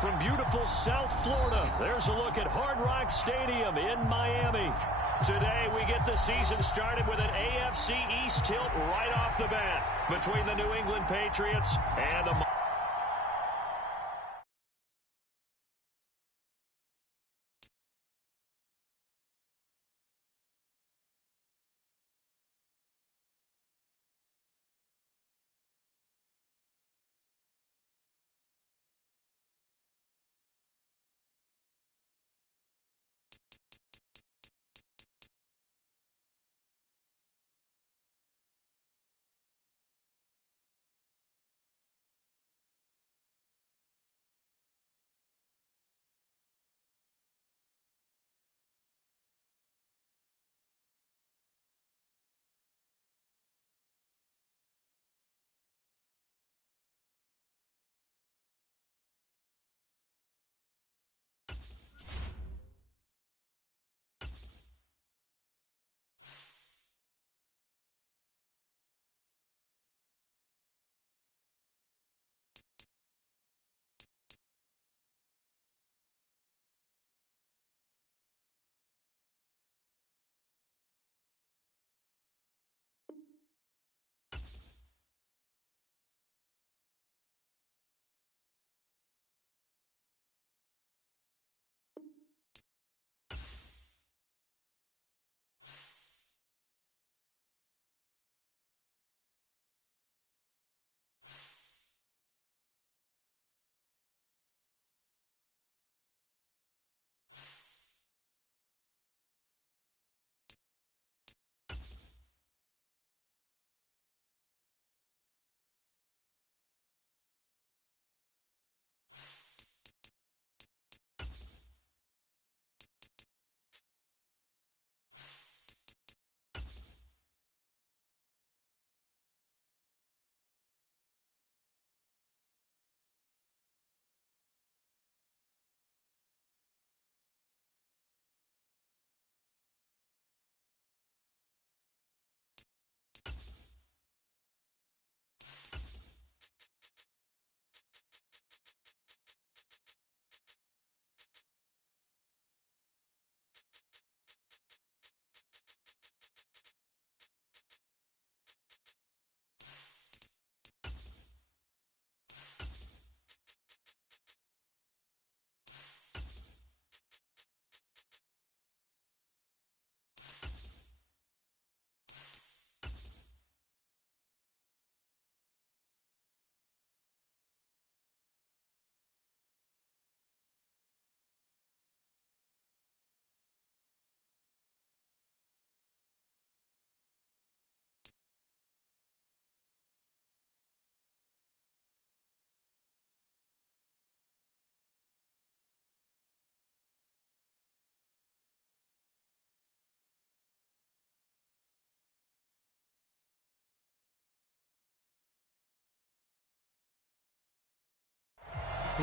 from beautiful South Florida. There's a look at Hard Rock Stadium in Miami. Today we get the season started with an AFC East tilt right off the bat between the New England Patriots and the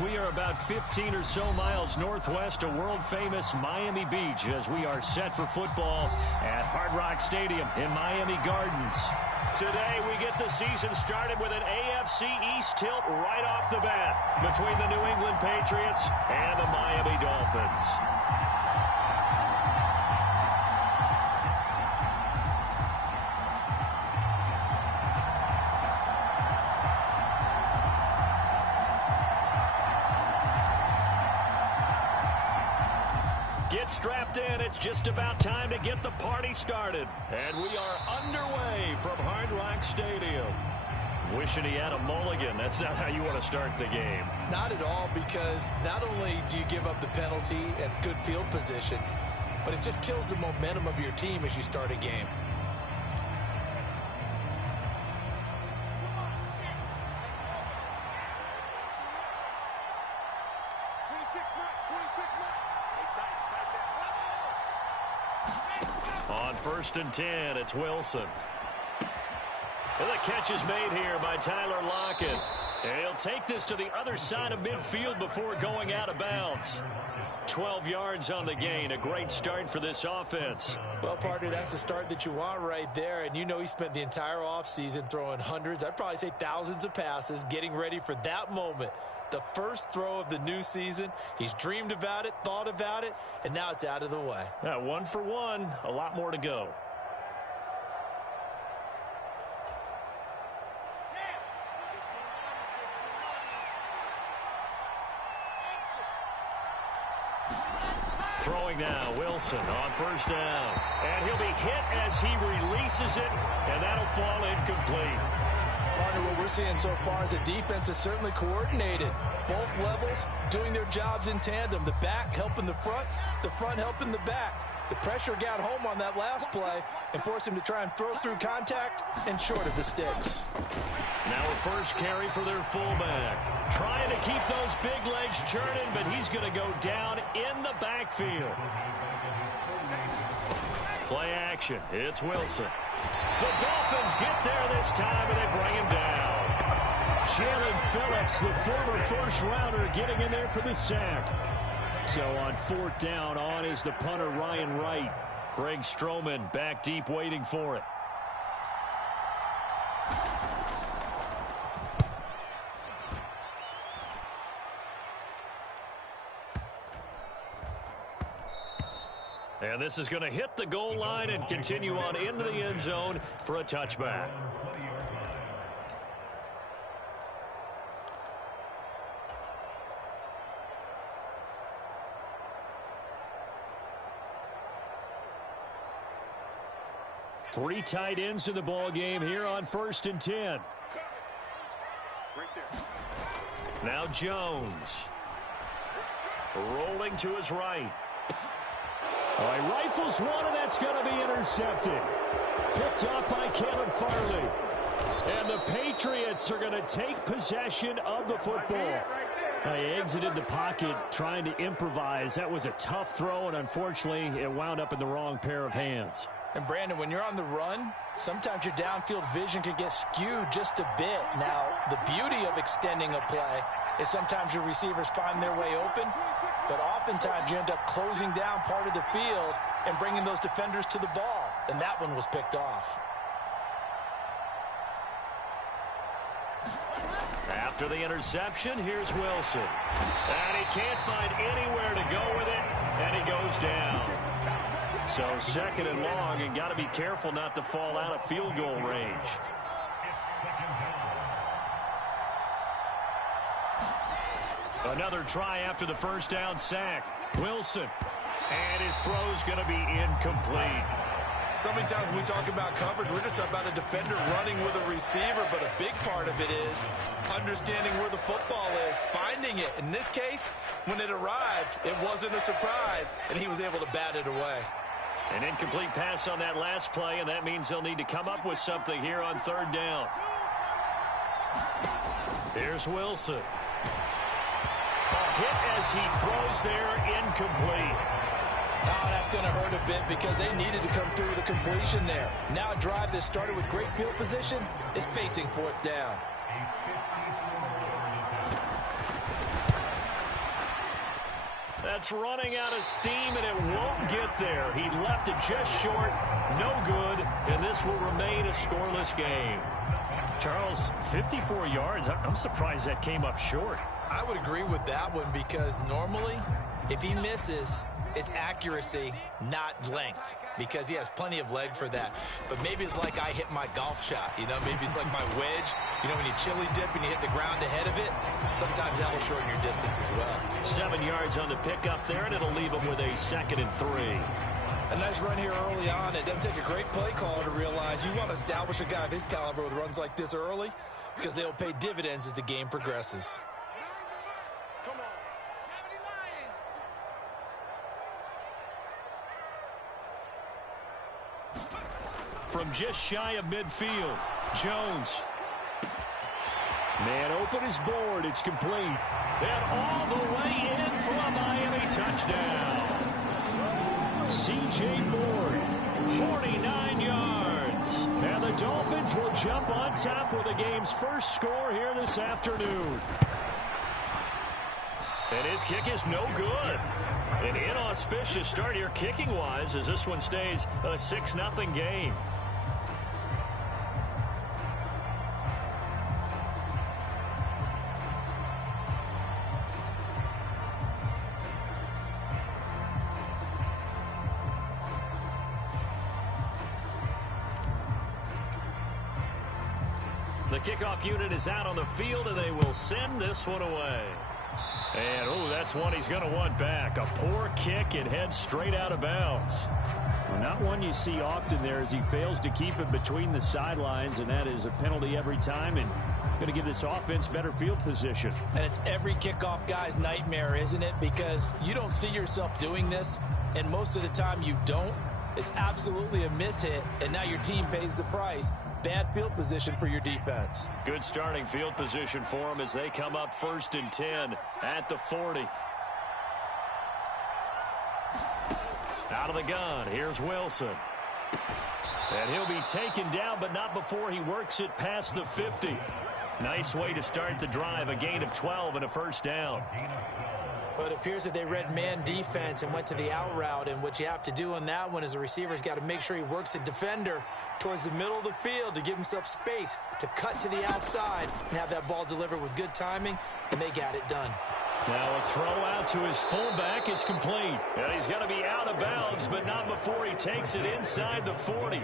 We are about 15 or so miles northwest of world-famous Miami Beach as we are set for football at Hard Rock Stadium in Miami Gardens. Today, we get the season started with an AFC East tilt right off the bat between the New England Patriots and the Miami Dolphins. Get strapped in. It's just about time to get the party started. And we are underway from Hard Rock Stadium. Wishing he had a mulligan. That's not how you want to start the game. Not at all, because not only do you give up the penalty and good field position, but it just kills the momentum of your team as you start a game. On 1st and 10, it's Wilson. And the catch is made here by Tyler Lockett. And he'll take this to the other side of midfield before going out of bounds. 12 yards on the gain. A great start for this offense. Well, partner, that's the start that you want right there. And you know he spent the entire offseason throwing hundreds, I'd probably say thousands of passes, getting ready for that moment The first throw of the new season. He's dreamed about it, thought about it, and now it's out of the way. 1 for 1. A lot more to go. Throwing now, Wilson on first down. And he'll be hit as he releases it, and that'll fall incomplete. Partner, what we're seeing so far is the defense is certainly coordinated. Both levels doing their jobs in tandem. The back helping the front helping the back. The pressure got home on that last play and forced him to try and throw through contact and short of the sticks. Now a first carry for their fullback. Trying to keep those big legs churning, but he's going to go down in the backfield. Play action. It's Wilson. The Dolphins get there this time, and they bring him down. Jalen Phillips, the former first-rounder, getting in there for the sack. So on fourth down, on is the punter, Ryan Wright. Greg Stroman back deep waiting for it. And this is going to hit the goal line and continue on into the end zone for a touchback. Three tight ends in the ball game here on 1st and 10. Now Jones. Rolling to his right. All right, rifles one, and that's going to be intercepted. Picked up by Caleb Farley. And the Patriots are going to take possession of the football. He exited the pocket trying to improvise. That was a tough throw, and unfortunately, it wound up in the wrong pair of hands. And, Brandon, when you're on the run, sometimes your downfield vision can get skewed just a bit. Now, the beauty of extending a play is sometimes your receivers find their way open, but oftentimes you end up closing down part of the field and bringing those defenders to the ball, and that one was picked off. After the interception, here's Wilson. And he can't find anywhere to go with it, and he goes down. So 2nd and long, and got to be careful not to fall out of field goal range. Another try after the first down sack. Wilson. And his throw's going to be incomplete. So many times when we talk about coverage, we're just about a defender running with a receiver, but a big part of it is understanding where the football is, finding it. In this case, when it arrived, it wasn't a surprise, and he was able to bat it away. An incomplete pass on that last play, and that means they'll need to come up with something here on 3rd down. Here's Wilson. A hit as he throws there, incomplete. Oh, that's going to hurt a bit because they needed to come through with a completion there. Now a drive that started with great field position is facing 4th down. That's running out of steam, and it won't get there. He left it just short, no good, and this will remain a scoreless game. Charles, 54 yards. I'm surprised that came up short. I would agree with that one because normally, if he misses, it's accuracy, not length, because he has plenty of leg for that. But maybe it's like I hit my golf shot, you know, maybe it's like my wedge. You know, when you chili dip and you hit the ground ahead of it, sometimes that'll shorten your distance as well. 7 yards on the pickup there, and it'll leave him with a 2nd and 3. A nice run here early on. It doesn't take a great play caller to realize you want to establish a guy of his caliber with runs like this early because they'll pay dividends as the game progresses. From just shy of midfield, Jones. Man open his board. It's complete. And all the way in for a Miami touchdown. C.J. Board, 49 yards. And the Dolphins will jump on top with the game's first score here this afternoon. And his kick is no good. An inauspicious start here kicking-wise as this one stays a 6-0 game. The kickoff unit is out on the field, and they will send this one away. And, oh, that's one he's going to want back. A poor kick and heads straight out of bounds. Well, not one you see often there as he fails to keep it between the sidelines, and that is a penalty every time, and going to give this offense better field position. And it's every kickoff guy's nightmare, isn't it? Because you don't see yourself doing this, and most of the time you don't. It's absolutely a mishit, and now your team pays the price. Bad field position for your defense. Good starting field position for them as they come up 1st and 10 at the 40. Out of the gun, here's Wilson. And he'll be taken down, but not before he works it past the 50. Nice way to start the drive, a gain of 12 and a first down. Well, it appears that they read man defense and went to the out route, and what you have to do on that one is the receiver's got to make sure he works the defender towards the middle of the field to give himself space to cut to the outside and have that ball delivered with good timing, and they got it done. Now a throw out to his fullback is complete. And he's going to be out of bounds, but not before he takes it inside the 40.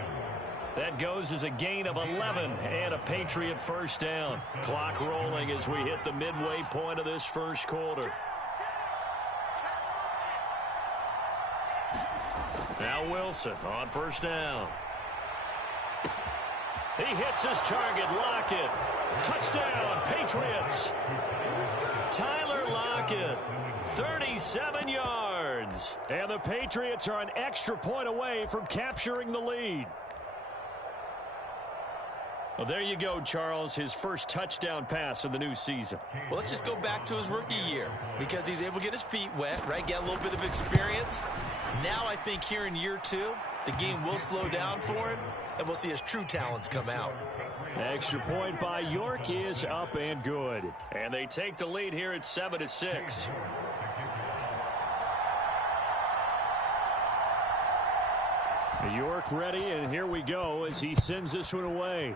That goes as a gain of 11 and a Patriot first down. Clock rolling as we hit the midway point of this first quarter. Now Wilson on first down. He hits his target. Lockett. Touchdown, Patriots. Tyler Lockett, 37 yards. And the Patriots are an extra point away from capturing the lead. Well, there you go, Charles, his first touchdown pass of the new season. Well, let's just go back to his rookie year because he's able to get his feet wet, right? Get a little bit of experience. Now I think here in year 2, the game will slow down for him, and we'll see his true talents come out. Extra point by York is up and good. And they take the lead here at 7-6. York ready, and here we go as he sends this one away.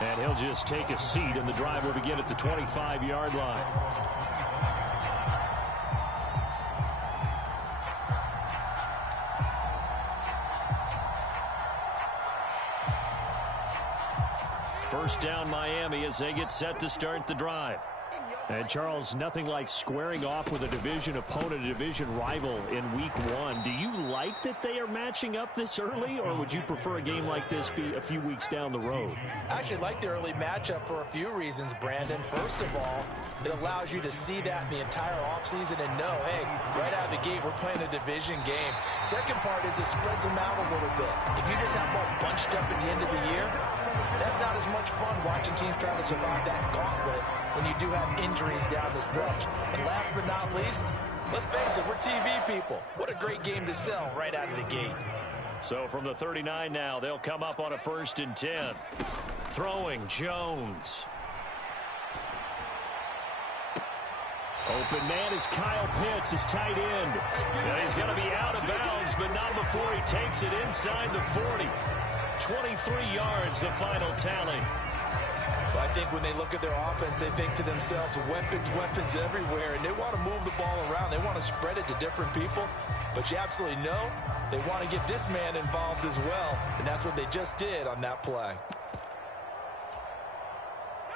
And he'll just take a seat, and the drive will begin at the 25-yard line. First down Miami as they get set to start the drive. And, Charles, nothing like squaring off with a division opponent, a division rival in week 1. Do you like that they are matching up this early, or would you prefer a game like this be a few weeks down the road? I actually like the early matchup for a few reasons, Brandon. First of all, it allows you to see that in the entire offseason and know, hey, right out of the gate, we're playing a division game. Second part is it spreads them out a little bit. If you just have them all bunched up at the end of the year, that's not as much fun watching teams try to survive that gauntlet when you do have injuries down the stretch. And last but not least, let's face it, we're TV people. What a great game to sell right out of the gate. So from the 39 now, they'll come up on a 1st and 10. Throwing Jones. Open man is Kyle Pitts, his tight end. And he's going to be out of bounds, but not before he takes it inside the 40. 23 yards, the final tally. Well, I think when they look at their offense, they think to themselves, weapons, weapons everywhere, and they want to move the ball around. They want to spread it to different people, but you absolutely know they want to get this man involved as well, and that's what they just did on that play.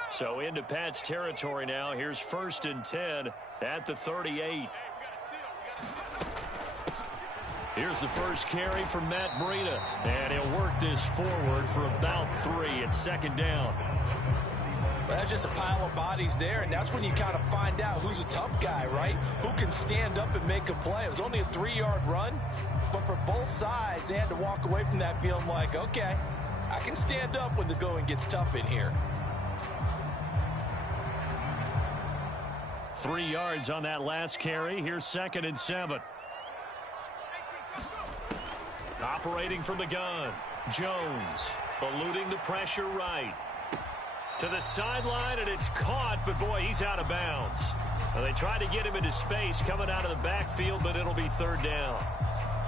So into Pat's territory now. Here's 1st and 10 at the 38. Here's the first carry from Matt Breida, and he'll work this forward for about 3 at 2nd down. Well, that's just a pile of bodies there, and that's when you kind of find out who's a tough guy, right? Who can stand up and make a play. It was only a 3-yard run, but for both sides, they had to walk away from that feeling like, okay, I can stand up when the going gets tough in here. 3 yards on that last carry. Here's 2nd and 7. Operating from the gun, Jones eluding the pressure right. To the sideline, and it's caught, but boy, he's out of bounds. Well, they tried to get him into space coming out of the backfield, but it'll be 3rd down.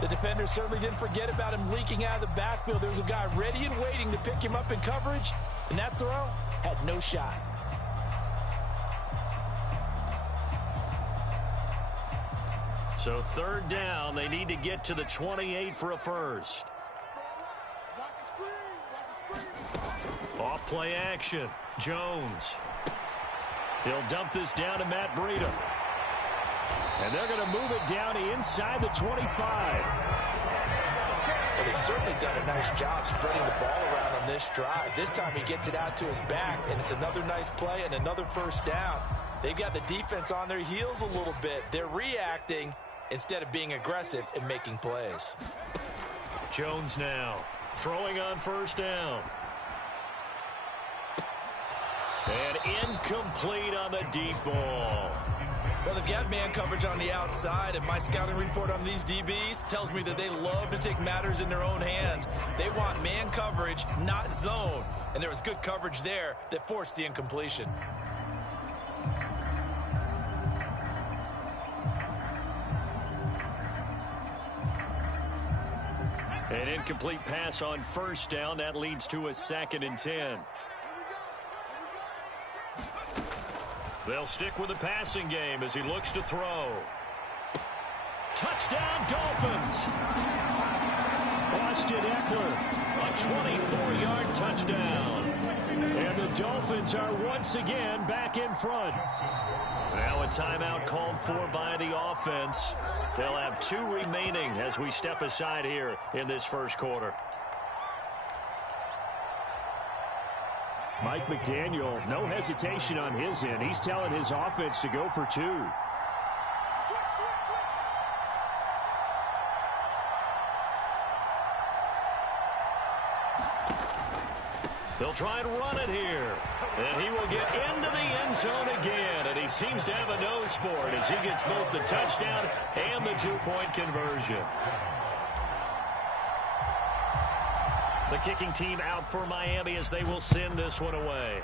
The defender certainly didn't forget about him leaking out of the backfield. There was a guy ready and waiting to pick him up in coverage, and that throw had no shot. So 3rd down, they need to get to the 28 for a first. Play action. Jones. He'll dump this down to Matt Breida. And they're going to move it down to inside the 25. Well, they've certainly done a nice job spreading the ball around on this drive. This time he gets it out to his back, and it's another nice play and another first down. They've got the defense on their heels a little bit. They're reacting instead of being aggressive and making plays. Jones now throwing on first down. And incomplete on the deep ball. Well, they've got man coverage on the outside, and my scouting report on these DBs tells me that they love to take matters in their own hands. They want man coverage, not zone. And there was good coverage there that forced the incompletion. An incomplete pass on first down. That leads to a 2nd and 10. They'll stick with the passing game as he looks to throw. Touchdown, Dolphins! Austin Eckler, a 24-yard touchdown. And the Dolphins are once again back in front. Now a timeout called for by the offense. They'll have 2 remaining as we step aside here in this first quarter. Mike McDaniel, no hesitation on his end. He's telling his offense to go for 2. They'll try and run it here. And he will get into the end zone again. And he seems to have a nose for it as he gets both the touchdown and the 2-point conversion. The kicking team out for Miami as they will send this one away.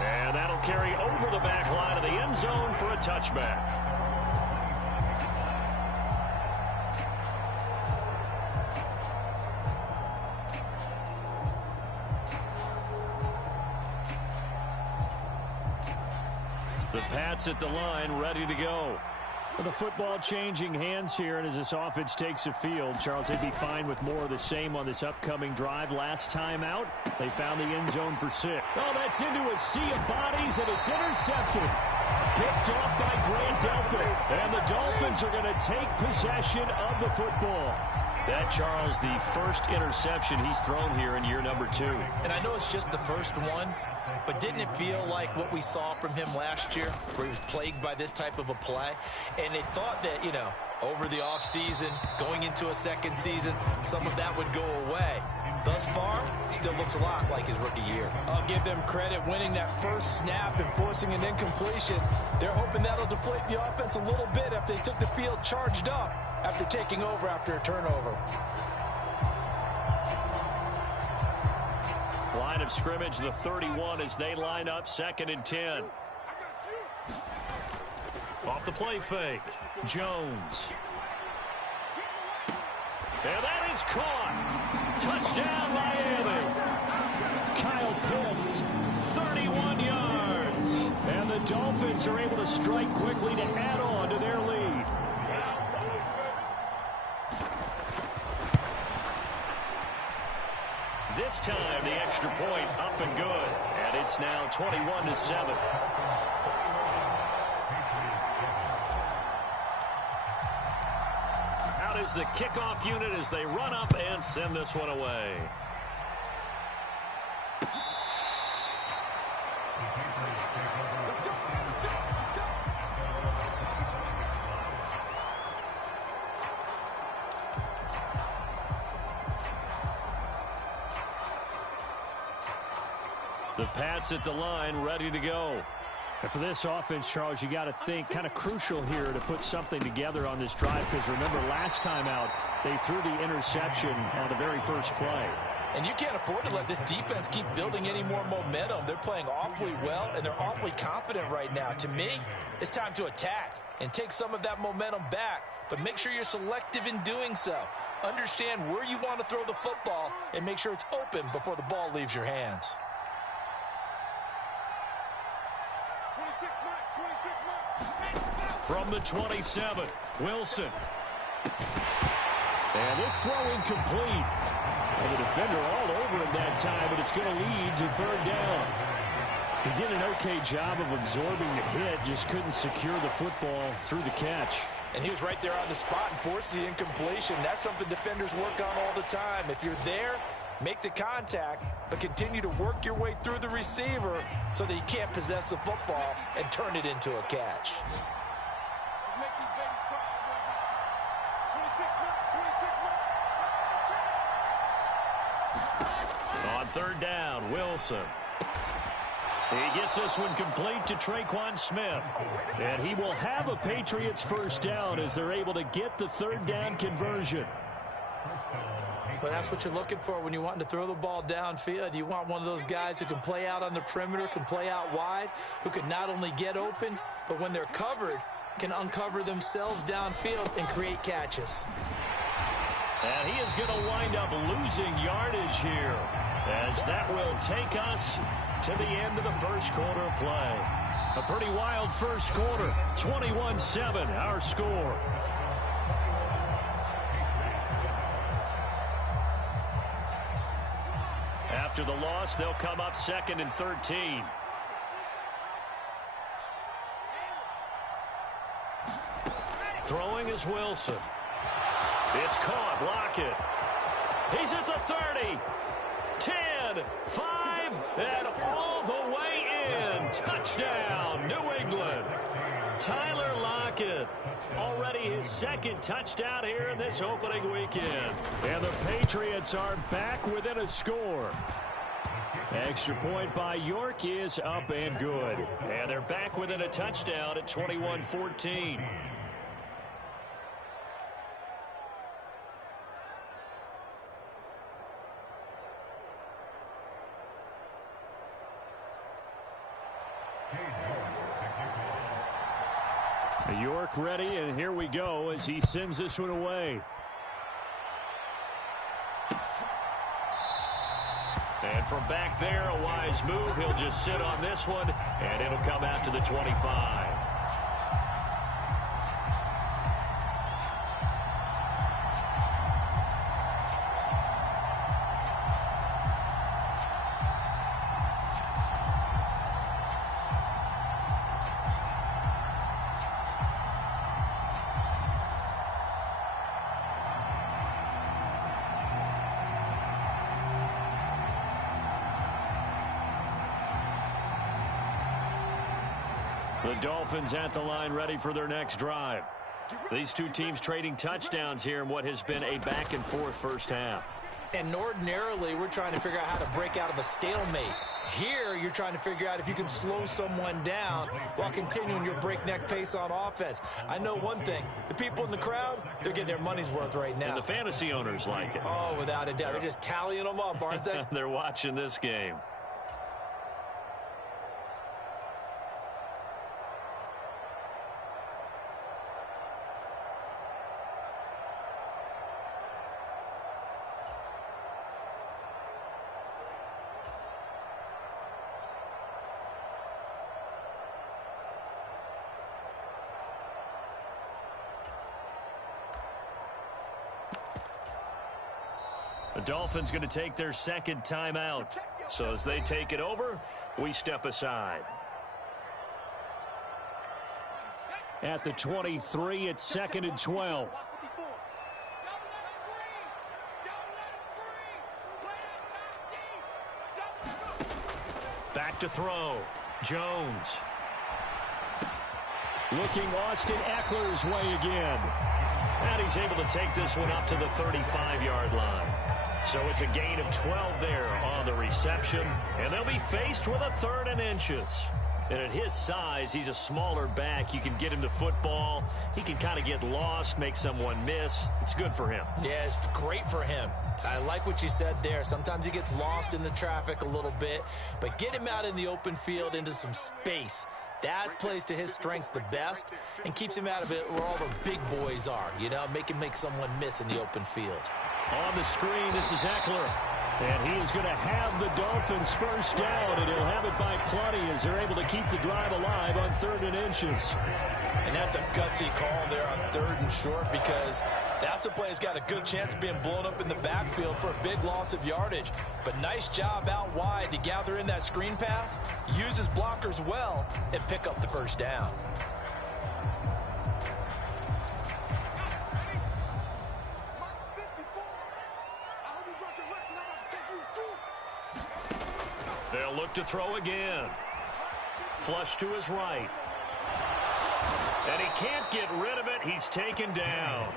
And that'll carry over the back line of the end zone for a touchback. The Pats at the line, ready to go. The football changing hands here, and as this offense takes the field, Charles, they'd be fine with more of the same on this upcoming drive. Last time out, they found the end zone for 6. Oh, that's into a sea of bodies, and it's intercepted. Picked off by Grant Delpit, and the Dolphins are going to take possession of the football. That, Charles, the first interception he's thrown here in year number 2. And I know it's just the first one, but didn't it feel like what we saw from him last year, where he was plagued by this type of a play? And they thought that, you know, over the offseason, going into a second season, some of that would go away. Thus far, still looks a lot like his rookie year. I'll give them credit winning that first snap and forcing an incompletion. They're hoping that'll deflate the offense a little bit if they took the field charged up after taking over after a turnover. Line of scrimmage, the 31 as they line up, 2nd and 10. Off the play fake, Jones. And that is caught. Touchdown, Miami. Kyle Pitts, 31 yards. And the Dolphins are able to strike quickly to add on to their lead. This time, the extra point up and good. And it's now 21-7. Out is the kickoff unit as they run up and send this one away. The Pats at the line, ready to go. And for this offense, Charles, you got to think kind of crucial here to put something together on this drive, because remember last time out, they threw the interception on the very first play. And you can't afford to let this defense keep building any more momentum. They're playing awfully well, and they're awfully confident right now. To me, it's time to attack and take some of that momentum back, but make sure you're selective in doing so. Understand where you want to throw the football and make sure it's open before the ball leaves your hands. From the 27, Wilson. And this throw incomplete. And the defender all over him that time, but it's going to lead to third down. He did an okay job of absorbing the hit, just couldn't secure the football through the catch. And he was right there on the spot and forced the incompletion. That's something defenders work on all the time. If you're there, make the contact, but continue to work your way through the receiver so that you can't possess the football and turn it into a catch. On third down, Wilson. He gets this one complete to Traquan Smith. And he will have a Patriots first down as they're able to get the third down conversion. Well, that's what you're looking for when you want to throw the ball downfield. You want one of those guys who can play out on the perimeter, can play out wide, who can not only get open, but when they're covered, can uncover themselves downfield and create catches. And he is going to wind up losing yardage here, as that will take us to the end of the first quarter of play. A pretty wild first quarter, 21-7, our score. After the loss, they'll come up 2nd and 13. Throwing is Wilson. It's caught. Lockett. He's at the 30. 10, 5, and all the way in. Touchdown, New England. Tyler Lockett, already his second touchdown here in this opening weekend. And the Patriots are back within a score. Extra point by York is up and good. And they're back within a touchdown at 21-14. York ready, and here we go as he sends this one away. And from back there, a wise move. He'll just sit on this one, and it'll come out to the 25. The Dolphins at the line ready for their next drive. These two teams trading touchdowns here in what has been a back-and-forth first half. And ordinarily, we're trying to figure out how to break out of a stalemate. Here, you're trying to figure out if you can slow someone down while continuing your breakneck pace on offense. I know one thing. The people in the crowd, they're getting their money's worth right now. And the fantasy owners like it. Oh, without a doubt. They're just tallying them up, aren't they? They're watching this game. The Dolphins going to take their second timeout. So as they take it over, we step aside. At the 23, it's 2nd and 12. Back to throw. Jones. Looking Austin Eckler's way again. And he's able to take this one up to the 35-yard line. So it's a gain of 12 there on the reception. And they'll be faced with a 3rd and inches. And at his size, he's a smaller back. You can get him the football. He can kind of get lost, make someone miss. It's good for him. Yeah, it's great for him. I like what you said there. Sometimes he gets lost in the traffic a little bit. But get him out in the open field into some space. That plays to his strengths the best and keeps him out of it where all the big boys are. You know, make someone miss in the open field. On the screen, this is Eckler. And he is going to have the Dolphins first down, and he'll have it by plenty as they're able to keep the drive alive on 3rd and inches. And that's a gutsy call there on 3rd and short because That's a play that's got a good chance of being blown up in the backfield for a big loss of yardage. But nice job out wide to gather in that screen pass, use his blockers well, and pick up the first down. They'll look to throw again. Flush to his right. And he can't get rid of it. He's taken down.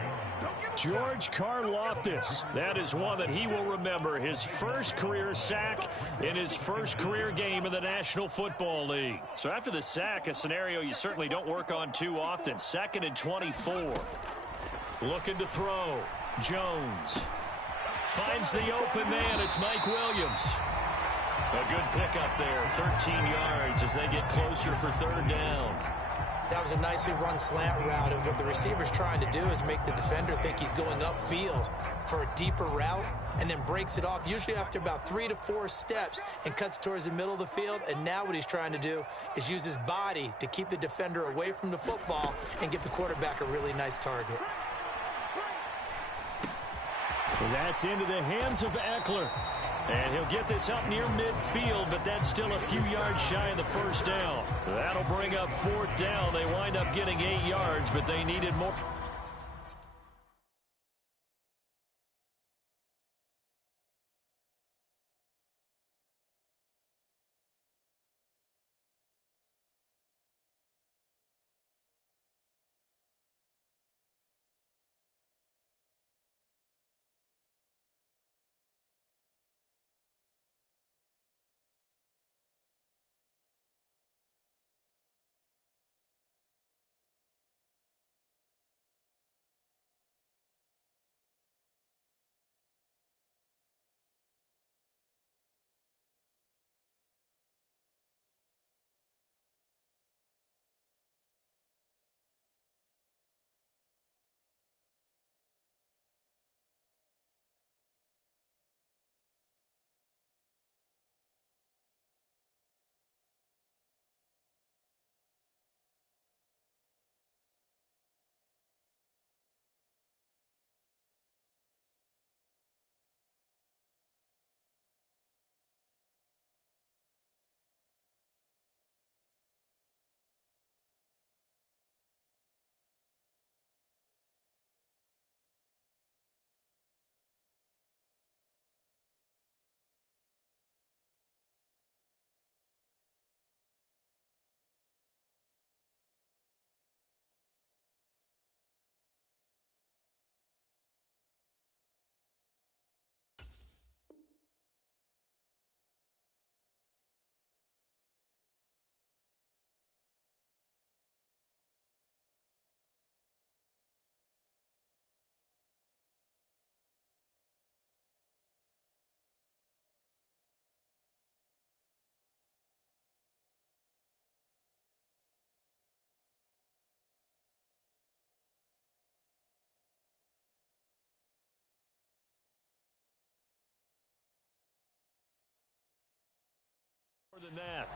George Karlaftis. That is one that he will remember. His first career sack in his first career game in the National Football League. So after the sack, a scenario you certainly don't work on too often. 2nd and 24. Looking to throw. Jones. Finds the open man. It's Mike Williams. A good pickup there. 13 yards as they get closer for 3rd down. That was a nicely run slant route, and what the receiver's trying to do is make the defender think he's going upfield for a deeper route, and then breaks it off, usually after about 3 to 4 steps, and cuts towards the middle of the field. And now what he's trying to do is use his body to keep the defender away from the football and give the quarterback a really nice target. And that's into the hands of Eckler. And he'll get this up near midfield, but that's still a few yards shy of the first down. That'll bring up 4th down. They wind up getting 8 yards, but they needed more. More than that.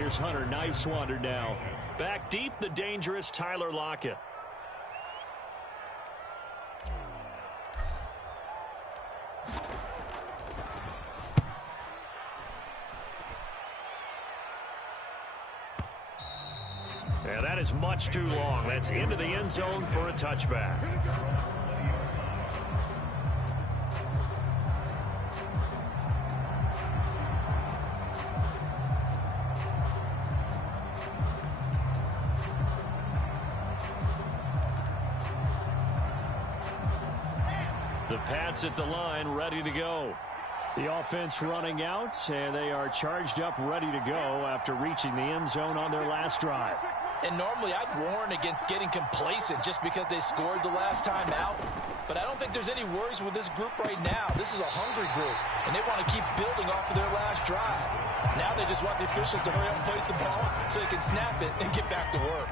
Here's Hunter. Nice wonder now. Back deep, the dangerous Tyler Lockett. And that is much too long. That's into the end zone for a touchback. The Pats at the line, ready to go. The offense running out, and they are charged up, ready to go after reaching the end zone on their last drive. And normally I'd warn against getting complacent just because they scored the last time out. But I don't think there's any worries with this group right now. This is a hungry group, and they want to keep building off of their last drive. Now they just want the officials to hurry up and place the ball so they can snap it and get back to work.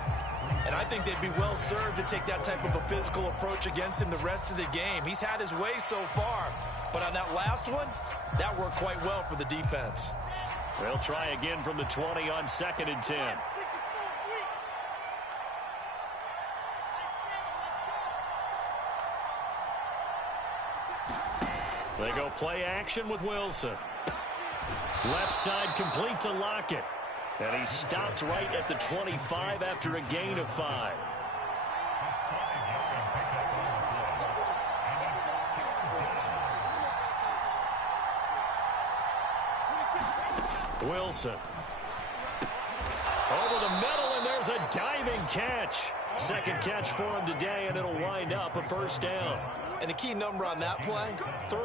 And I think they'd be well served to take that type of a physical approach against him the rest of the game. He's had his way so far, but on that last one, that worked quite well for the defense. They'll try again from the 20 on 2nd and 10. They go play action with Wilson. Left side complete to Lockett. And he stopped right at the 25 after a gain of 5. Wilson. Over the middle, and there's a diving catch. Second catch for him today, and it'll wind up a first down. And the key number on that play, 3.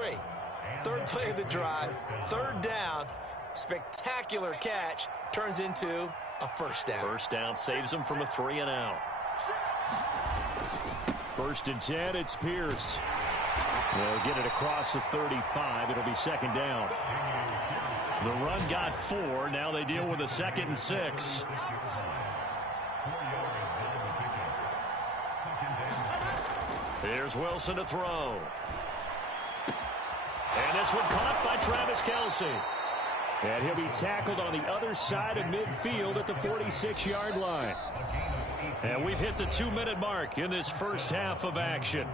Third play of the drive, 3rd down, spectacular catch, turns into a first down. First down saves him from a 3 and out. 1st and 10, it's Pierce. They'll get it across the 35. It'll be 2nd down. The run got 4. Now they deal with a 2nd and 6. Here's Wilson to throw. And this one caught by Travis Kelce. And he'll be tackled on the other side of midfield at the 46-yard line. And we've hit the 2-minute mark in this first half of action.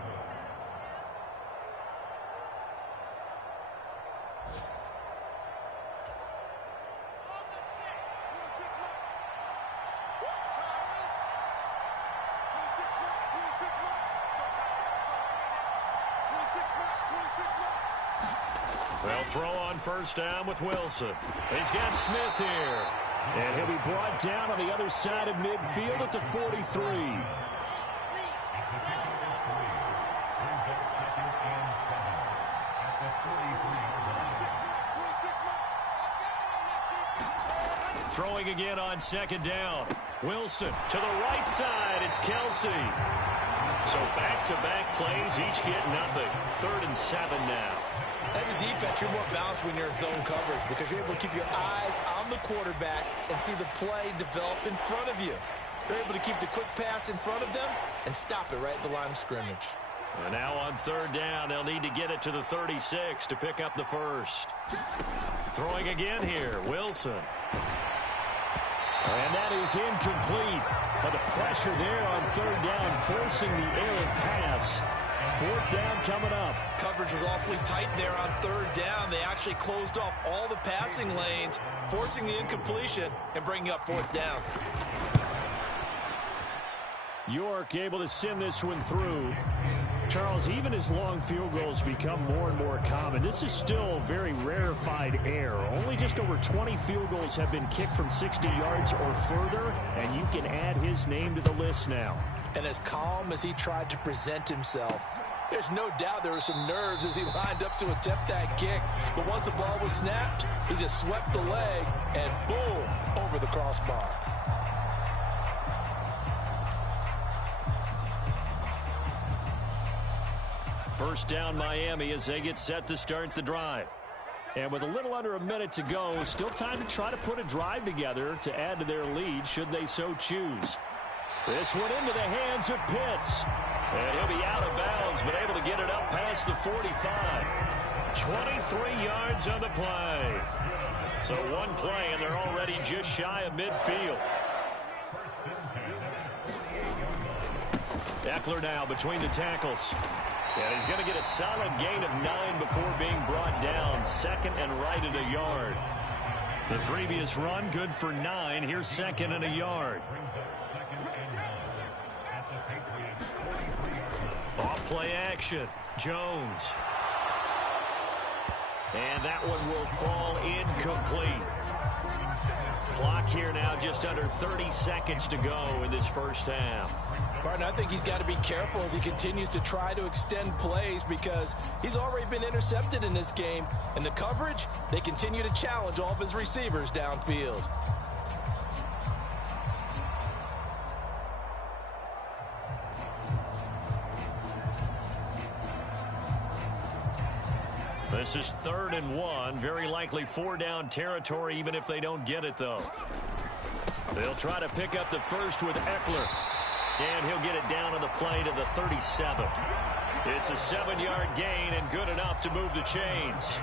They'll throw on first down with Wilson. He's got Smith here. And he'll be brought down on the other side of midfield at the 43. Throwing again on 2nd down. Wilson to the right side. It's Kelce. So back-to-back plays, each get nothing. 3rd and 7 now. As a defense, you're more balanced when you're in zone coverage because you're able to keep your eyes on the quarterback and see the play develop in front of you. You're able to keep the quick pass in front of them and stop it right at the line of scrimmage. And now on 3rd down, they'll need to get it to the 36 to pick up the first. Throwing again here, Wilson. And that is incomplete. But the pressure there on 3rd down, forcing the errant pass. 4th down coming up. Coverage was awfully tight there on 3rd down. They actually closed off all the passing lanes, forcing the incompletion and bringing up 4th down. York able to send this one through. Charles, even as long field goals become more and more common, this is still very rarefied air. Only just over 20 field goals have been kicked from 60 yards or further, and you can add his name to the list now. And as calm as he tried to present himself, there's no doubt there were some nerves as he lined up to attempt that kick. But once the ball was snapped, he just swept the leg and boom, over the crossbar. First down Miami as they get set to start the drive. And with a little under a minute to go, still time to try to put a drive together to add to their lead should they so choose. This one into the hands of Pitts. And he'll be out of bounds, but able to get it up past the 45. 23 yards on the play. So one play, and they're already just shy of midfield. Eckler now between the tackles. And he's going to get a solid gain of 9 before being brought down. Second and right at a yard. The previous run, good for 9. Here's second and a yard. Off play action. Jones. And that one will fall incomplete. Clock here now just under 30 seconds to go in this first half. Barton, I think he's got to be careful as he continues to try to extend plays because he's already been intercepted in this game. And the coverage, they continue to challenge all of his receivers downfield. This is 3rd and 1. Very likely 4-down territory even if they don't get it, though. They'll try to pick up the first with Eckler. And he'll get it down on the play to the 37. It's a 7-yard gain and good enough to move the chains.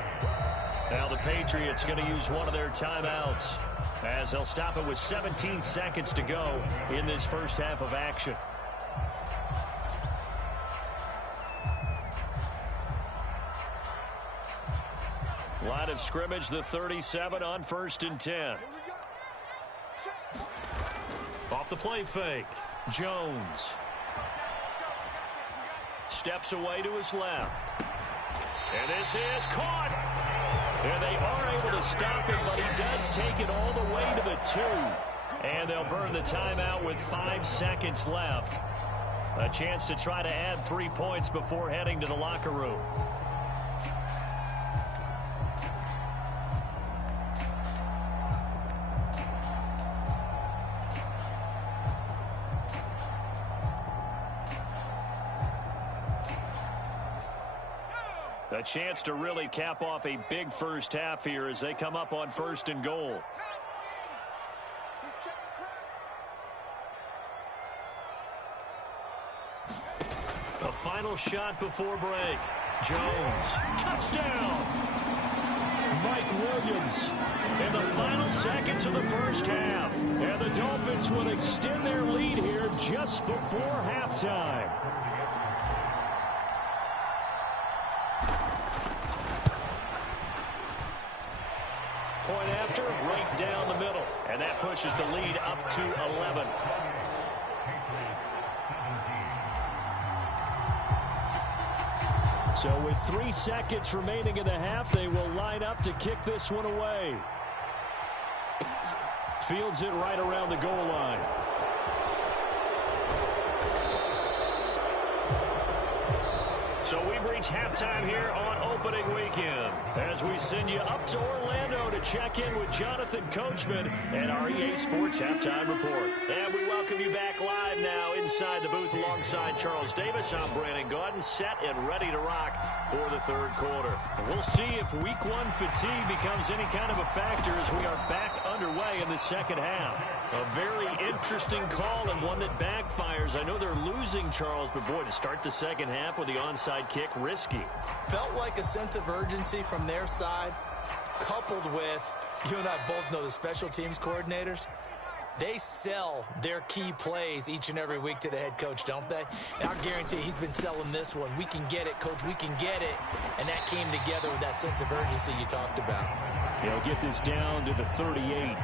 Now the Patriots going to use one of their timeouts as they'll stop it with 17 seconds to go in this first half of action. Line of scrimmage, the 37 on 1st and 10. Off the play fake. Jones steps away to his left. And this is caught. And they are able to stop it, but he does take it all the way to the 2. And they'll burn the timeout with 5 seconds left. A chance to try to add 3 points before heading to the locker room. A chance to really cap off a big first half here as they come up on 1st and goal. A final shot before break. Jones. Touchdown! Mike Williams in the final seconds of the first half. And the Dolphins will extend their lead here just before halftime. Point after, right down the middle. And that pushes the lead up to 11. So with 3 seconds remaining in the half, they will line up to kick this one away. Fields it right around the goal line. So we've reached halftime here on opening weekend as we send you up to Orlando to check in with Jonathan Coachman and our EA Sports Halftime Report. And we welcome you back live now inside the booth alongside Charles Davis. I'm Brandon Gaudin, set and ready to rock for the 3rd quarter. And we'll see if week 1 fatigue becomes any kind of a factor as we are back underway in the second half. A very interesting call and one that backfires. I know they're losing, Charles, but boy, to start the second half with the onside kick, risky. Felt like a sense of urgency from their side, coupled with, you and I both know the special teams coordinators. They sell their key plays each and every week to the head coach, don't they? And I guarantee he's been selling this one. We can get it, coach, we can get it. And that came together with that sense of urgency you talked about. They'll get this down to the 38.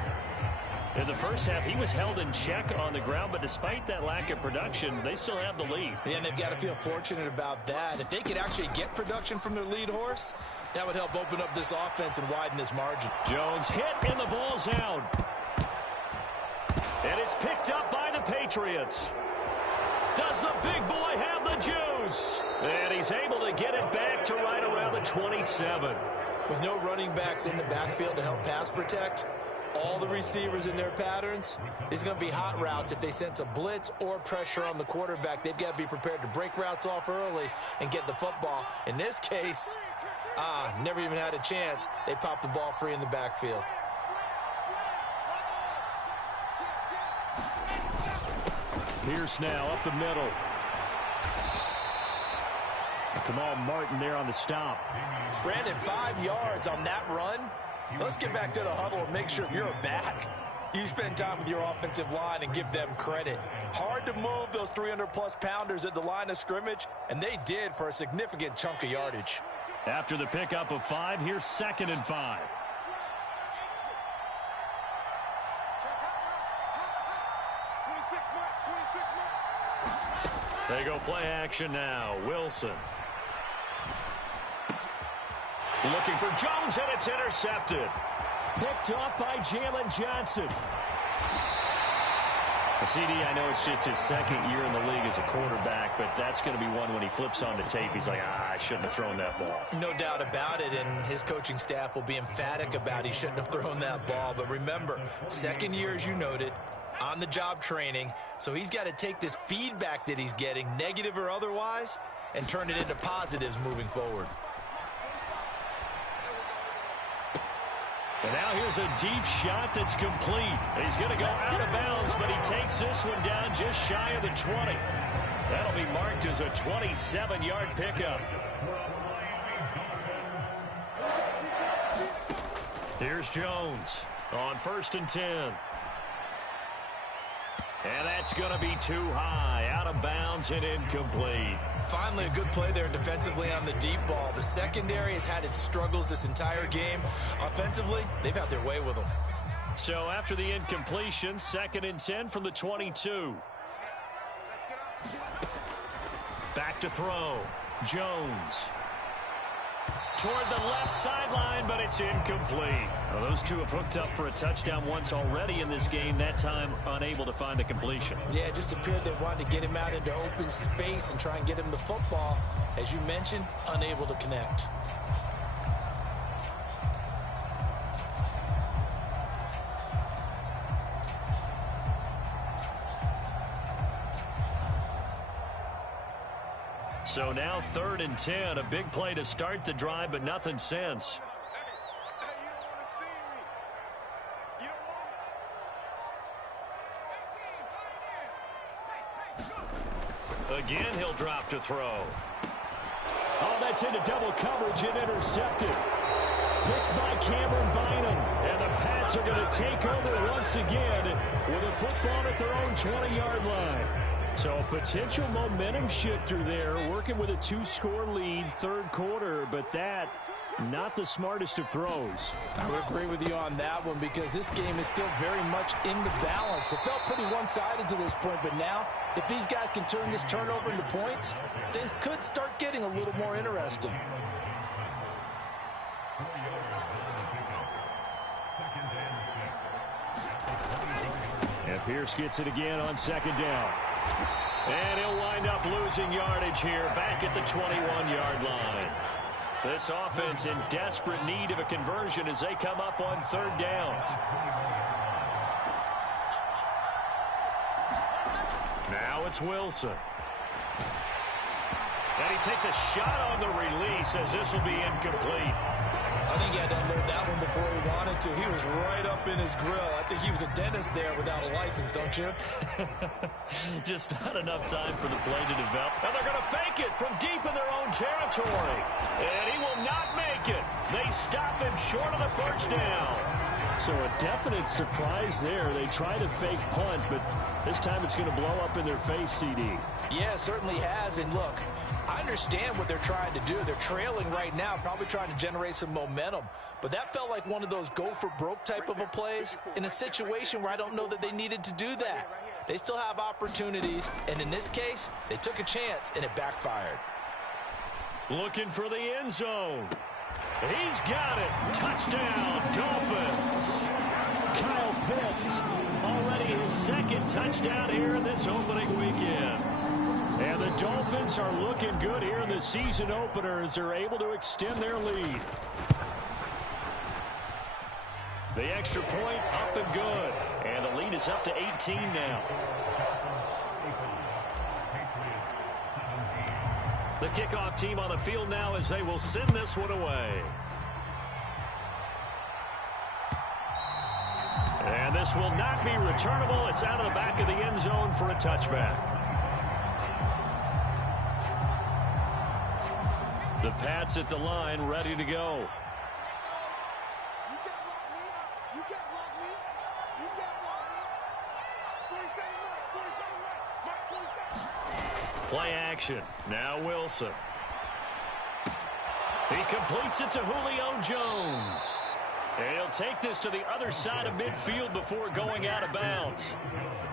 In the first half, he was held in check on the ground, but despite that lack of production, they still have the lead. Yeah, and they've got to feel fortunate about that. If they could actually get production from their lead horse, that would help open up this offense and widen this margin. Jones hit, and the ball's out. And it's picked up by the Patriots. Does the big boy have the juice? And he's able to get it back to right around the 27. With no running backs in the backfield to help pass protect, all the receivers in their patterns, these are going to be hot routes. If they sense a blitz or pressure on the quarterback, they've got to be prepared to break routes off early and get the football. In this case, never even had a chance. They popped the ball free in the backfield. Pierce now up the middle. Kamal Martin there on the stop. Brandon, 5 yards on that run. Let's get back to the huddle and make sure if you're a back, you spend time with your offensive line and give them credit. Hard to move those 300-plus pounders at the line of scrimmage, and they did for a significant chunk of yardage. After the pickup of 5, here's 2nd and 5. They go play action now. Wilson. Looking for Jones, and it's intercepted. Picked off by Jalen Johnson. CD, I know it's just his 2nd year in the league as a quarterback, but that's going to be one when he flips on the tape. He's like, I shouldn't have thrown that ball. No doubt about it, and his coaching staff will be emphatic about he shouldn't have thrown that ball. But remember, 2nd year, as you noted, on-the-job training, so he's got to take this feedback that he's getting, negative or otherwise, and turn it into positives moving forward. And now here's a deep shot that's complete. He's going to go out of bounds, but he takes this one down just shy of the 20. That'll be marked as a 27-yard pickup. Here's Jones on 1st and 10. And that's going to be too high, out of bounds and incomplete. Finally, a good play there defensively on the deep ball. The secondary has had its struggles this entire game. Offensively, they've had their way with them. So after the incompletion, 2nd and 10 from the 22. Back to throw. Jones. Toward the left sideline, but it's incomplete. Well, those two have hooked up for a touchdown once already in this game, that time unable to find the completion. Yeah, it just appeared they wanted to get him out into open space and try and get him the football. As you mentioned, unable to connect. So now 3rd and 10, a big play to start the drive, but nothing since. Again, he'll drop to throw. Oh, that's into double coverage and intercepted. Picked by Cameron Bynum. And the Pats are going to take over once again with a football at their own 20-yard line. So a potential momentum shifter there, working with a 2-score lead, 3rd quarter, but that, not the smartest of throws. I would agree with you on that one because this game is still very much in the balance. It felt pretty one-sided to this point, but now, if these guys can turn this turnover into points, things could start getting a little more interesting. And Pierce gets it again on 2nd down. And he'll wind up losing yardage here back at the 21-yard line. This offense in desperate need of a conversion as they come up on 3rd down. Now it's Wilson. And he takes a shot on the release as this will be incomplete. I think he had to unload that one before he wanted to. He was right up in his grill. I think he was a dentist there without a license, don't you? Just not enough time for the play to develop. And they're going to fake it from deep in their own territory. And he will not make it. They stop him short of the 1st down. So a definite surprise there. They try to fake punt, but this time it's going to blow up in their face, CD. Yeah, it certainly has. And look, I understand what they're trying to do. They're trailing right now, probably trying to generate some momentum. But that felt like one of those go-for-broke type of a plays in a situation where I don't know that they needed to do that. They still have opportunities, and in this case, they took a chance, and it backfired. Looking for the end zone. He's got it. Touchdown, Dolphins. Kyle Pitts, already his 2nd touchdown here in this opening weekend. And the Dolphins are looking good here in the season opener as they're able to extend their lead. The extra point up and good. And the lead is up to 18 now. The kickoff team on the field now as they will send this one away. And this will not be returnable. It's out of the back of the end zone for a touchback. The Pats at the line, ready to go. can't block me. You can't block me. 27 Play action. Now Wilson. He completes it to Julio Jones. And he'll take this to the other side of midfield before going out of bounds.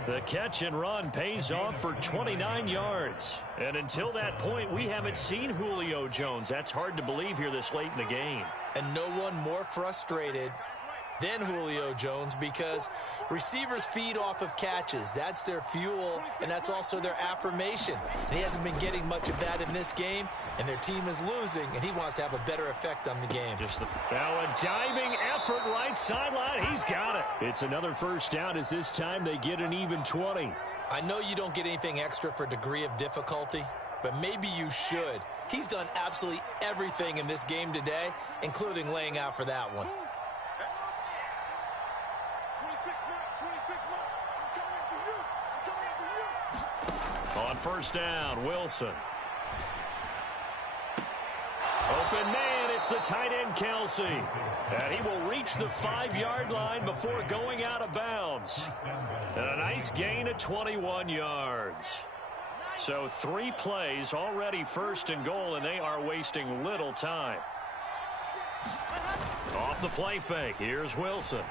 The catch and run pays off for 29 yards. And until that point, we haven't seen Julio Jones. That's hard to believe here this late in the game. And no one more frustrated than Julio Jones, because receivers feed off of catches. That's their fuel, and that's also their affirmation. And he hasn't been getting much of that in this game, and their team is losing, and he wants to have a better effect on the game. Now a diving effort right sideline. He's got it. It's another first down, as this time they get an even 20. I know you don't get anything extra for degree of difficulty, but maybe you should. He's done absolutely everything in this game today, including laying out for that one. On first down, Wilson. Open man, it's the tight end, Kelsey. And he will reach the 5-yard line before going out of bounds. And a nice gain of 21 yards. So 3 plays, already first and goal, and they are wasting little time. Off the play fake, here's Wilson.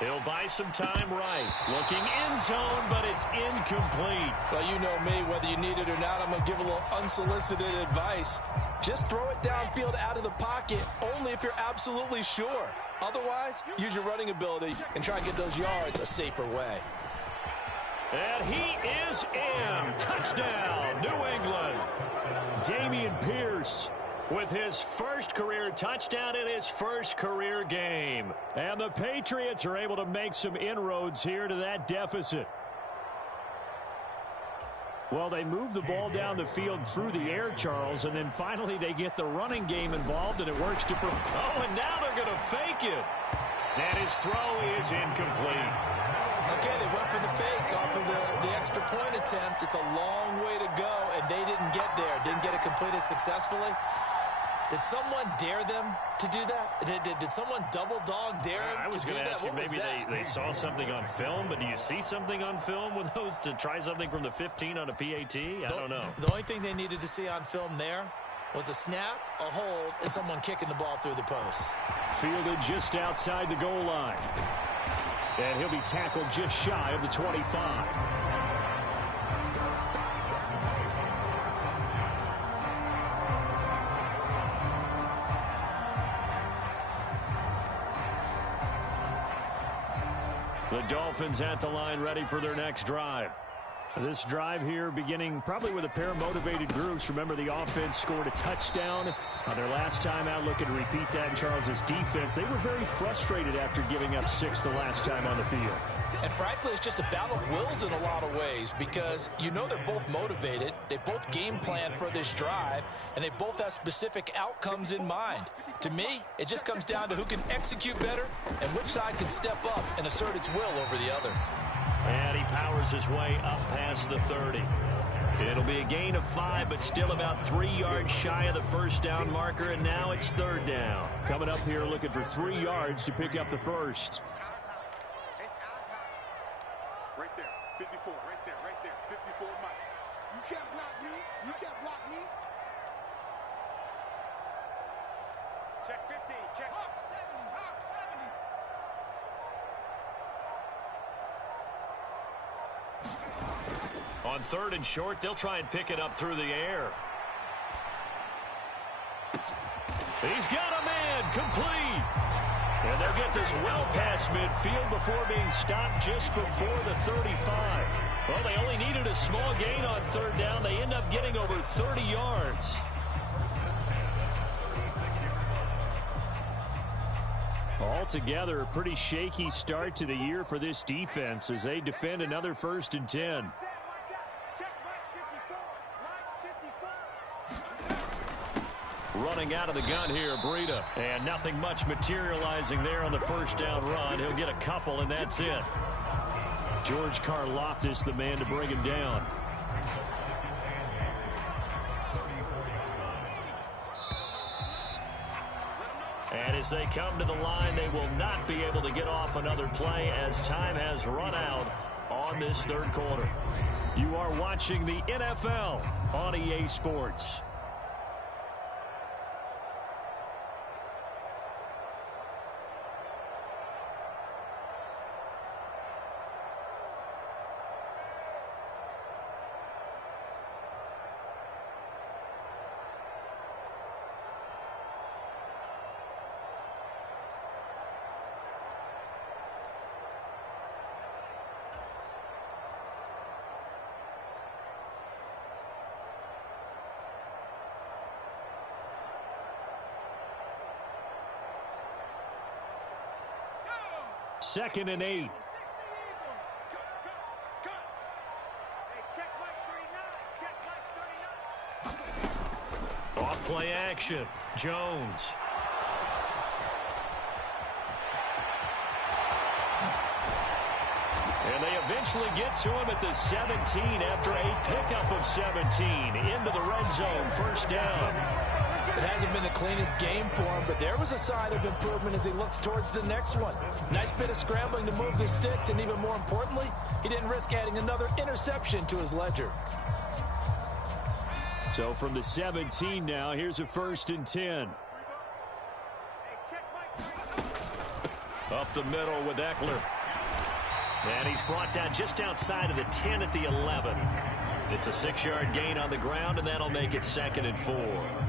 He'll buy some time right. Looking end zone, but it's incomplete. Well, you know me, whether you need it or not, I'm going to give a little unsolicited advice. Just throw it downfield out of the pocket, only if you're absolutely sure. Otherwise, use your running ability and try and get those yards a safer way. And he is in. Touchdown, New England. Dameon Pierce with his first career touchdown in his first career game. And the Patriots are able to make some inroads here to that deficit. Well, they move the ball down the field through the air, Charles, and then finally they get the running game involved, and it works to... Oh, and now they're going to fake it. And his throw is incomplete. Okay, they went for the fake off of the extra point attempt. It's a long way to go, and they didn't get there. Didn't get it completed successfully. Did someone dare them to do that? Did someone double dog dare them to do that? I was going to ask you, maybe they saw something on film, but do you see something on film with those to try something from the 15 on a PAT? I don't know. The only thing they needed to see on film there was a snap, a hold, and someone kicking the ball through the post. Fielded just outside the goal line. And he'll be tackled just shy of the 25. The Dolphins at the line, ready for their next drive. This drive here beginning probably with a pair of motivated groups. Remember, the offense scored a touchdown on their last time out, looking to repeat that in Charles's defense. They were very frustrated after giving up 6 the last time on the field. And frankly, it's just a battle of wills in a lot of ways, because you know they're both motivated, they both game plan for this drive, and they both have specific outcomes in mind. To me, it just comes down to who can execute better and which side can step up and assert its will over the other. And he powers his way up past the 30. It'll be a gain of 5, but still about 3 yards shy of the first down marker, and now it's third down. Coming up here looking for 3 yards to pick up the first. Right there, 54, right there, 54 Mike. You can't block me, you can't block me. Check 50, check. Hawk 70, Hawk 70. On third and short, they'll try and pick it up through the air. He's got a man, complete. And they'll get this well past midfield before being stopped just before the 35. Well, they only needed a small gain on third down. They end up getting over 30 yards. Altogether, a pretty shaky start to the year for this defense as they defend another 1st and 10. Running out of the gun here, Breida. And nothing much materializing there on the first down run. He'll get a couple, and that's it. George Karlaftis, the man to bring him down. And as they come to the line, they will not be able to get off another play as time has run out on this third quarter. You are watching the NFL on EA Sports. Second and 8. Off play action. Jones. And they eventually get to him at the 17 after a pickup of 17 into the red zone. First down. It hasn't been the cleanest game for him, but there was a sign of improvement as he looks towards the next one. Nice bit of scrambling to move the sticks, and even more importantly, he didn't risk adding another interception to his ledger. So from the 17 now, here's a 1st and 10. Up the middle with Eckler. And he's brought down just outside of the 10 at the 11. It's a 6-yard gain on the ground, and that'll make it 2nd and 4.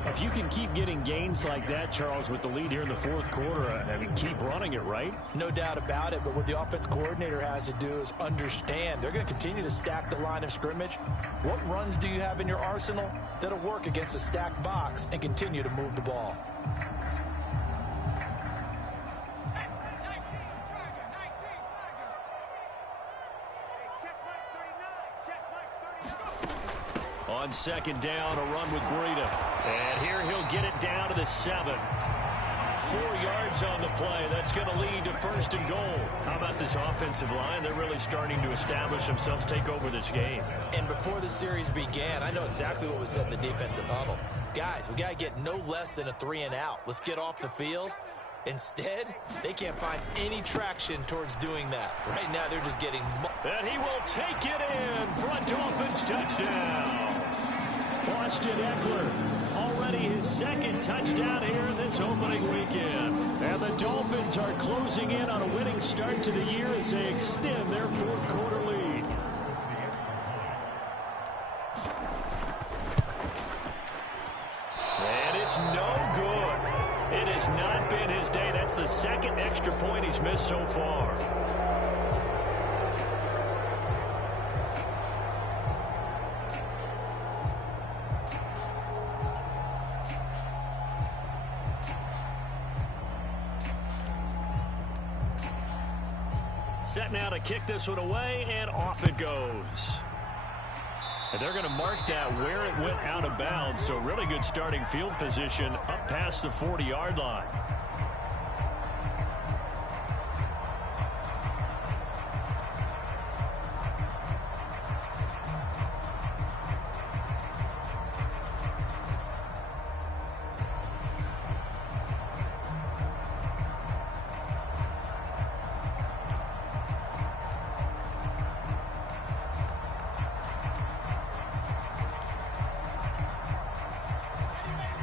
If you can keep getting gains like that, Charles, with the lead here in the fourth quarter, I mean, keep running it, right? No doubt about it, but what the offense coordinator has to do is understand they're going to continue to stack the line of scrimmage. What runs do you have in your arsenal that'll work against a stacked box and continue to move the ball? On 2nd down, a run with Breida. And here he'll get it down to the 7. 4 yards on the play. That's going to lead to 1st and goal. How about this offensive line? They're really starting to establish themselves, take over this game. And before the series began, I know exactly what was said in the defensive huddle. Guys, we got to get no less than a 3 and out. Let's get off the field. Instead, they can't find any traction towards doing that. Right now, they're just getting... And he will take it in for a Dolphins touchdown. Austin Eckler, already his 2nd touchdown here in this opening weekend. And the Dolphins are closing in on a winning start to the year as they extend their 4th quarter lead. And it's no good. It has not been his day. That's the 2nd extra point he's missed so far. Set now to kick this one away, and off it goes. And they're going to mark that where it went out of bounds, so really good starting field position up past the 40-yard line.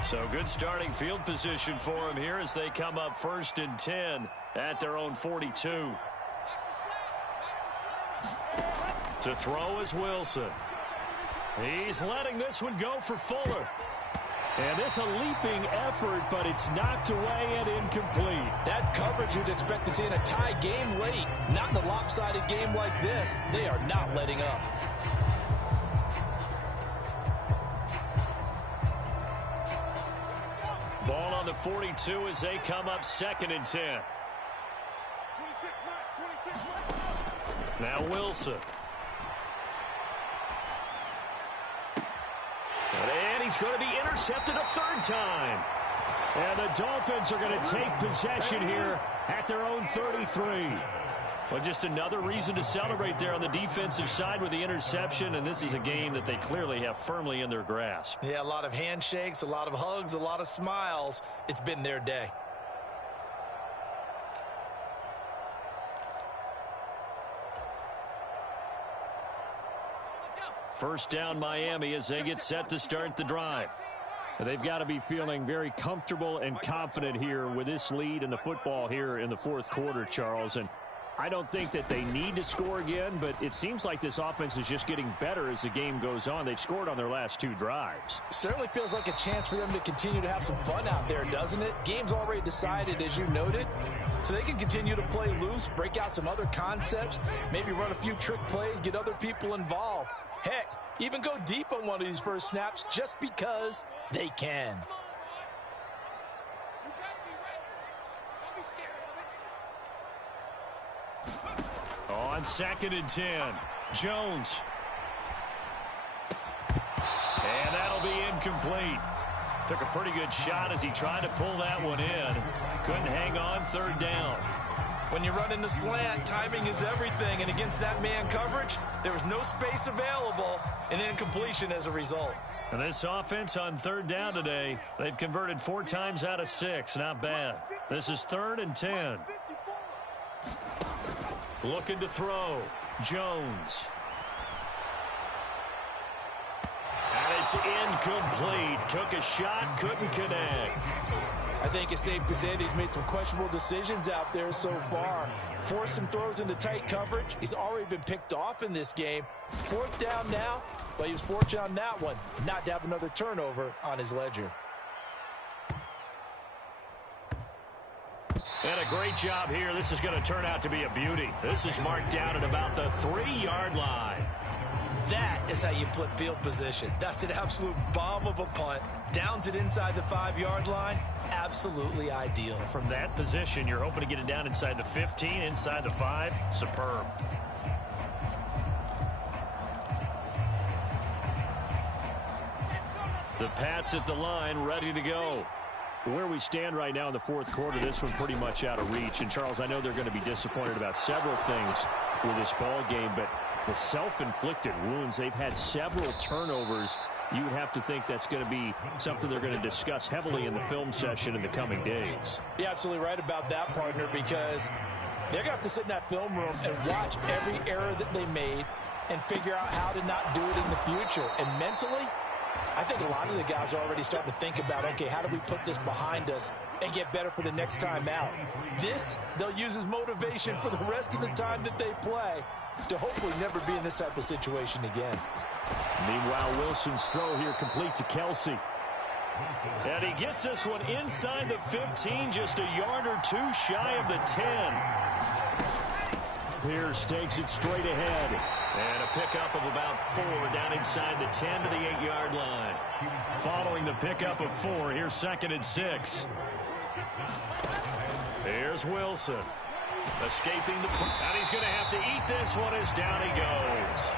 So good starting field position for him here as they come up 1st and 10 at their own 42. To throw is Wilson. He's letting this one go for Fuller. And this a leaping effort, but it's knocked away and incomplete. That's coverage you'd expect to see in a tie game late. Not in a lopsided game like this. They are not letting up. Ball on the 42 as they come up 2nd and 10. Now Wilson. And he's going to be intercepted a 3rd time. And the Dolphins are going to take possession here at their own 33. Well, just another reason to celebrate there on the defensive side with the interception, and this is a game that they clearly have firmly in their grasp. Yeah, a lot of handshakes, a lot of hugs, a lot of smiles. It's been their day. First down Miami as they get set to start the drive. They've got to be feeling very comfortable and confident here with this lead in the football here in the fourth quarter, Charles. And I don't think that they need to score again, but it seems like this offense is just getting better as the game goes on. They've scored on their last 2 drives. Certainly feels like a chance for them to continue to have some fun out there, doesn't it? Game's already decided, as you noted, so they can continue to play loose, break out some other concepts, maybe run a few trick plays, get other people involved. Heck, even go deep on one of these first snaps just because they can. On 2nd and 10, Jones. And that'll be incomplete. Took a pretty good shot as he tried to pull that one in. Couldn't hang on 3rd down. When you run in the slant, timing is everything, and against that man coverage, there was no space available, and incompletion as a result. And this offense on 3rd down today, they've converted 4 times out of 6. Not bad. This is 3rd and 10. Looking to throw. Jones. And it's incomplete. Took a shot, couldn't connect. I think it's safe to say that he's made some questionable decisions out there so far. Forced some throws into tight coverage. He's already been picked off in this game. 4th down now, but he was fortunate on that one not to have another turnover on his ledger. And a great job here. This is going to turn out to be a beauty. This is marked down at about the 3-yard line. That is how you flip field position. That's an absolute bomb of a punt. Downs it inside the 5-yard line. Absolutely ideal. From that position, you're hoping to get it down inside the 15, inside the 5. Superb. The Pats at the line, ready to go. Where we stand right now in the fourth quarter, this one pretty much out of reach. And, Charles, I know they're going to be disappointed about several things with this ball game, but the self-inflicted wounds, they've had several turnovers. You would have to think that's going to be something they're going to discuss heavily in the film session in the coming days. You're absolutely right about that, partner, because they're going to have to sit in that film room and watch every error that they made and figure out how to not do it in the future. And mentally, I think a lot of the guys are already starting to think about, okay, how do we put this behind us and get better for the next time out? This, they'll use as motivation for the rest of the time that they play to hopefully never be in this type of situation again. Meanwhile, Wilson's throw here complete to Kelsey. And he gets this one inside the 15, just a yard or 2 shy of the 10. Pierce takes it straight ahead. And a pickup of about 4 down inside the 10 to the 8-yard line. Following the pickup of 4, here's 2nd and 6. Here's Wilson. Escaping the... And he's going to have to eat this one as down he goes.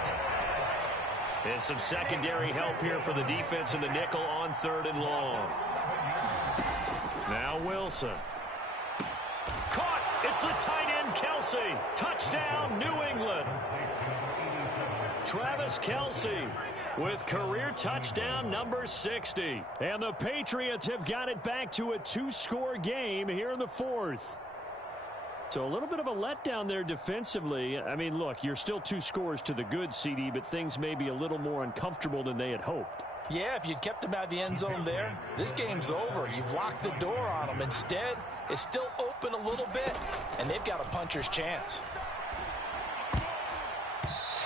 And some secondary help here for the defense in the nickel on 3rd and long. Now Wilson. Caught! It's the tight end, Kelsey. Touchdown, New England. Travis Kelsey with career touchdown number 60. And the Patriots have got it back to a 2-score game here in the fourth. So a little bit of a letdown there defensively. I mean, look, you're still 2 scores to the good, CD, but things may be a little more uncomfortable than they had hoped. Yeah, if you'd kept them out of the end zone there, this game's over. You've locked the door on them. Instead, it's still open a little bit, and they've got a puncher's chance.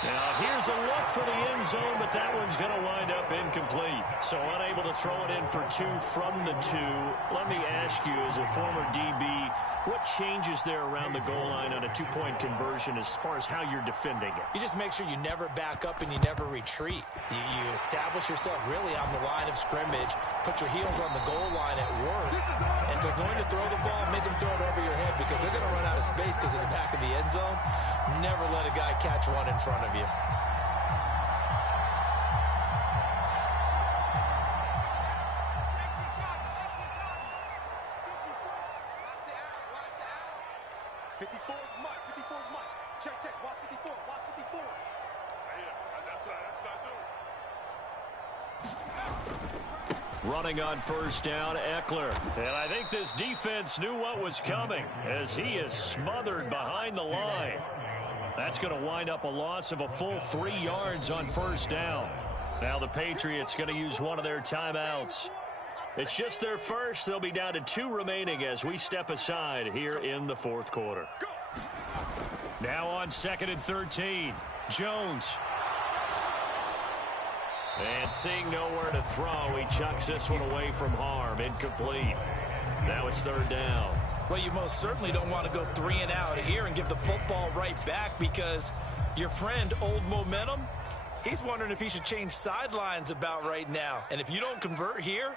Now, here's a look for the end zone, but that one's going to wind up incomplete. So unable to throw it in for 2 from the 2. Let me ask you, as a former DB, what changes there around the goal line on a 2-point conversion as far as how you're defending it? You just make sure you never back up and you never retreat. You establish yourself really on the line of scrimmage, put your heels on the goal line at worst, and if they're going to throw the ball, make them throw it over your head because they're going to run out of space because in the back of the end zone, never let a guy catch one in front of you. Running on 1st down, Eckler. And I think this defense knew what was coming as he is smothered behind the line. That's going to wind up a loss of a full 3 yards on first down. Now the Patriots going to use one of their timeouts. It's just their first. They'll be down to 2 remaining as we step aside here in the fourth quarter. Now on 2nd and 13, Jones. And seeing nowhere to throw, he chucks this one away from harm. Incomplete. Now it's 3rd down. Well, you most certainly don't want to go 3 and out here and give the football right back because your friend, Old Momentum, he's wondering if he should change sidelines about right now. And if you don't convert here,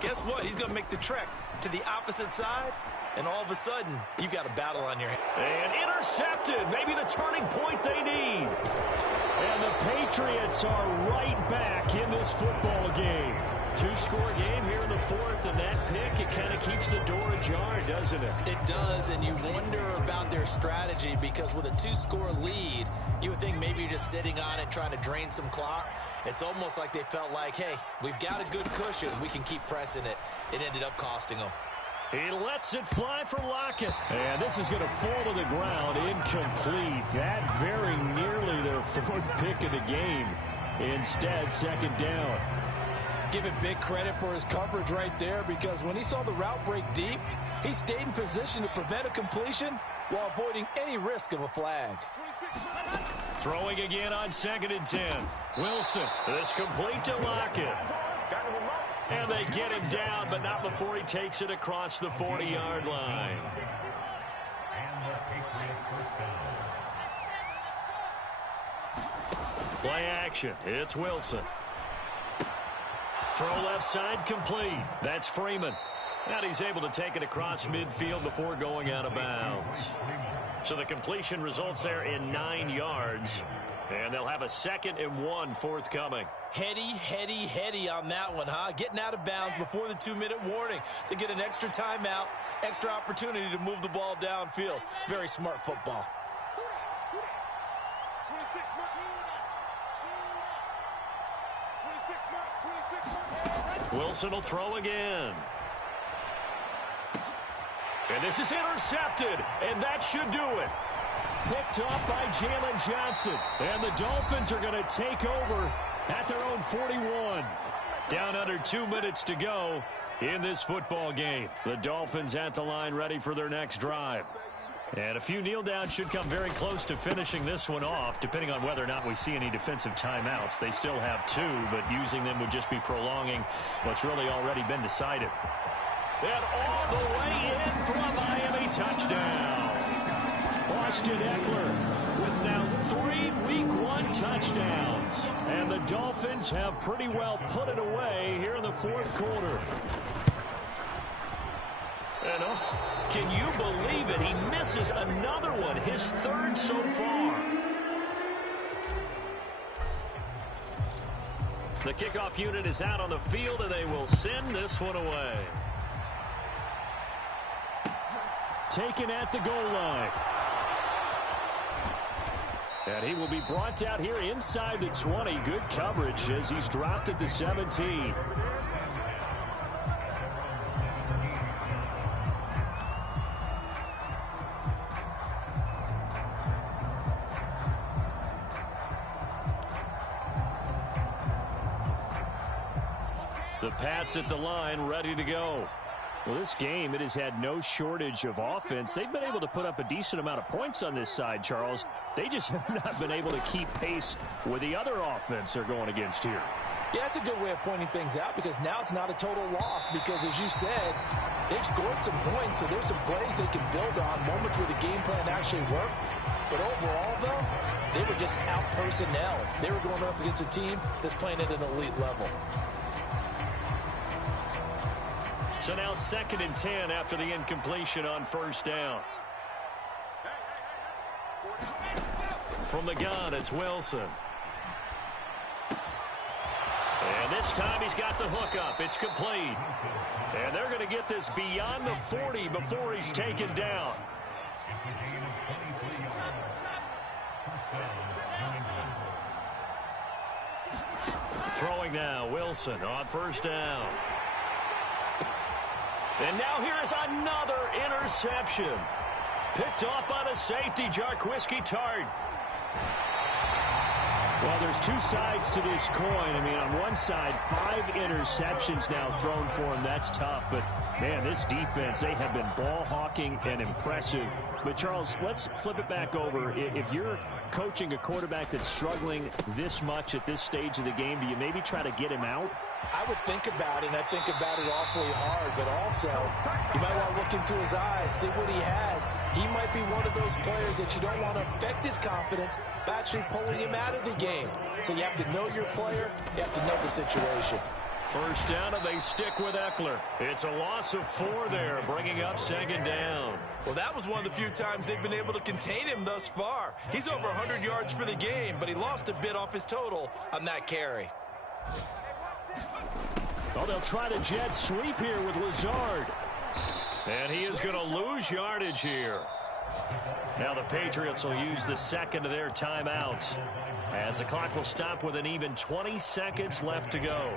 guess what? He's going to make the trek to the opposite side, and all of a sudden, you've got a battle on your hands. And intercepted. Maybe the turning point they need. And the Patriots are right back in this football game. 2-score game here in the 4th, and that pick, it kind of keeps the door ajar, doesn't it? It does, and you wonder about their strategy because with a 2-score lead, you would think maybe you're just sitting on it trying to drain some clock. It's almost like they felt like, hey, we've got a good cushion. We can keep pressing it. It ended up costing them. He lets it fly for Lockett. And this is going to fall to the ground. Incomplete. That very nearly their 4th pick of the game. Instead, 2nd down. Give him big credit for his coverage right there because when he saw the route break deep, he stayed in position to prevent a completion while avoiding any risk of a flag. Throwing again on 2nd and 10. Wilson. This complete to Lockett. And they get him down, but not before he takes it across the 40-yard line. Play action. It's Wilson. Throw left side complete. That's Freeman. And he's able to take it across midfield before going out of bounds. So the completion results there in 9 yards. And they'll have a 2nd and 1 forthcoming. Heady on that one, huh? Getting out of bounds before the 2-minute warning. They get an extra timeout, extra opportunity to move the ball downfield. Very smart football. Wilson will throw again. And this is intercepted, and that should do it. Picked off by Jalen Johnson. And the Dolphins are going to take over at their own 41. Down under 2 minutes to go in this football game. The Dolphins at the line ready for their next drive. And a few kneel downs should come very close to finishing this one off, depending on whether or not we see any defensive timeouts. They still have 2, but using them would just be prolonging what's really already been decided. And all the way in for a Miami touchdown. Austin Eckler with now 3 Week 1 touchdowns. And the Dolphins have pretty well put it away here in the 4th quarter. And can you believe it? He misses another one, his 3rd so far. The kickoff unit is out on the field, and they will send this one away. Taken at the goal line. And he will be brought down here inside the 20. Good coverage as he's dropped at the 17. The Pats at the line, ready to go. Well, this game, it has had no shortage of offense. They've been able to put up a decent amount of points on this side, Charles. They just have not been able to keep pace with the other offense they're going against here. Yeah, that's a good way of pointing things out because now it's not a total loss because, as you said, they've scored some points, so there's some plays they can build on, moments where the game plan actually worked. But overall, though, they were just out-personnel. They were going up against a team that's playing at an elite level. So now 2nd and 10 after the incompletion on 1st down. From the gun, it's Wilson. And this time he's got the hook up. It's complete. And they're going to get this beyond the 40 before he's taken down. Throwing now, Wilson on 1st down. And now here is another interception. Picked off by the safety, Jarquiski Tart. Well, there's two sides to this coin. I mean, on one side, 5 interceptions now thrown for him. That's tough. But, man, this defense, they have been ball hawking and impressive. But, Charles, let's flip it back over. If you're coaching a quarterback that's struggling this much at this stage of the game, do you maybe try to get him out? I would think about it, and I think about it awfully hard, but also you might want to look into his eyes, see what he has. He might be one of those players that you don't want to affect his confidence by actually pulling him out of the game. So you have to know your player, you have to know the situation. First down, and they stick with Eckler. It's a loss of 4 there, bringing up 2nd down. Well, that was one of the few times they've been able to contain him thus far. He's over 100 yards for the game, but he lost a bit off his total on that carry. Oh, they'll try to jet sweep here with Lazard. And he is going to lose yardage here. Now the Patriots will use the second of their timeouts, as the clock will stop with an even 20 seconds left to go.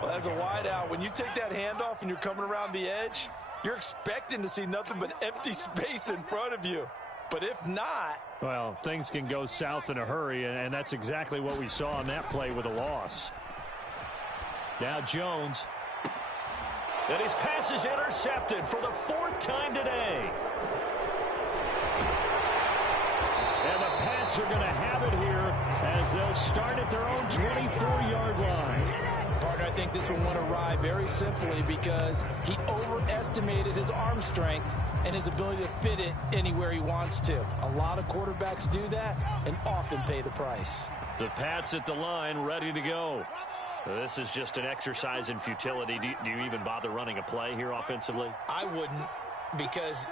Well, as a wideout, when you take that handoff and you're coming around the edge, you're expecting to see nothing but empty space in front of you. But if not... Well, things can go south in a hurry, and that's exactly what we saw on that play with a loss. Now Jones. And his pass is intercepted for the 4th time today. And the Pats are going to have it here as they'll start at their own 24-yard line. Partner, I think this one went awry very simply because he overestimated his arm strength and his ability to fit it anywhere he wants to. A lot of quarterbacks do that and often pay the price. The Pats at the line, ready to go. This is just an exercise in futility. Do you even bother running a play here offensively? I wouldn't, because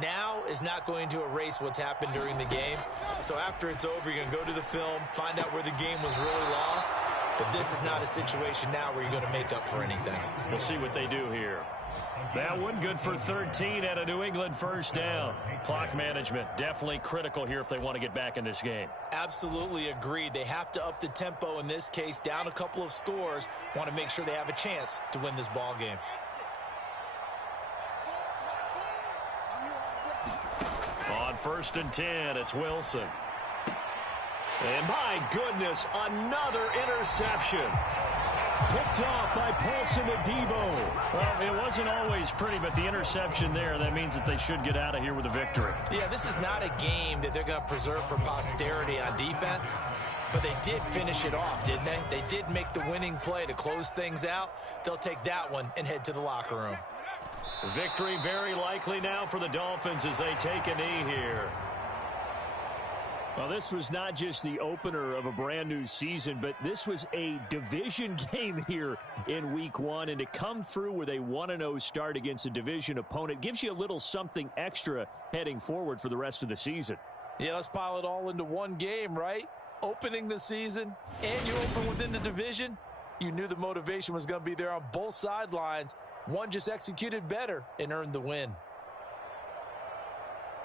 now is not going to erase what's happened during the game. So after it's over, you're going to go to the film, find out where the game was really lost. But this is not a situation now where you're going to make up for anything. We'll see what they do here. That one good for 13 at a New England first down. Clock management definitely critical here if they want to get back in this game. Absolutely agreed. They have to up the tempo in this case, down a couple of scores. Want to make sure they have a chance to win this ball game. On 1st and 10, it's Wilson. And my goodness, another interception. Picked off by Paulson Adebo. Well, it wasn't always pretty, but the interception there, that means that they should get out of here with a victory. Yeah, this is not a game that they're going to preserve for posterity on defense, but they did finish it off, didn't they? They did make the winning play to close things out. They'll take that one and head to the locker room. Victory very likely now for the Dolphins as they take a knee here. Well, this was not just the opener of a brand new season, but this was a division game here in week 1. And to come through with a 1-0 start against a division opponent gives you a little something extra heading forward for the rest of the season. Yeah, let's pile it all into one game, right? Opening the season, and you open within the division. You knew the motivation was going to be there on both sidelines. One just executed better and earned the win.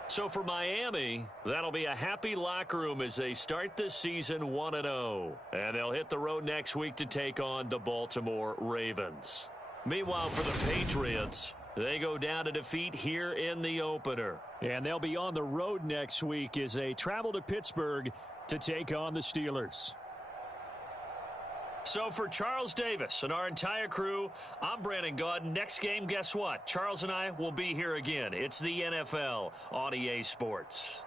So for Miami, that'll be a happy locker room as they start this season 1-0. And they'll hit the road next week to take on the Baltimore Ravens. Meanwhile, for the Patriots, they go down to defeat here in the opener. And they'll be on the road next week as they travel to Pittsburgh to take on the Steelers. So for Charles Davis and our entire crew, I'm Brandon Gaudin. Next game, guess what? Charles and I will be here again. It's the NFL on EA Sports.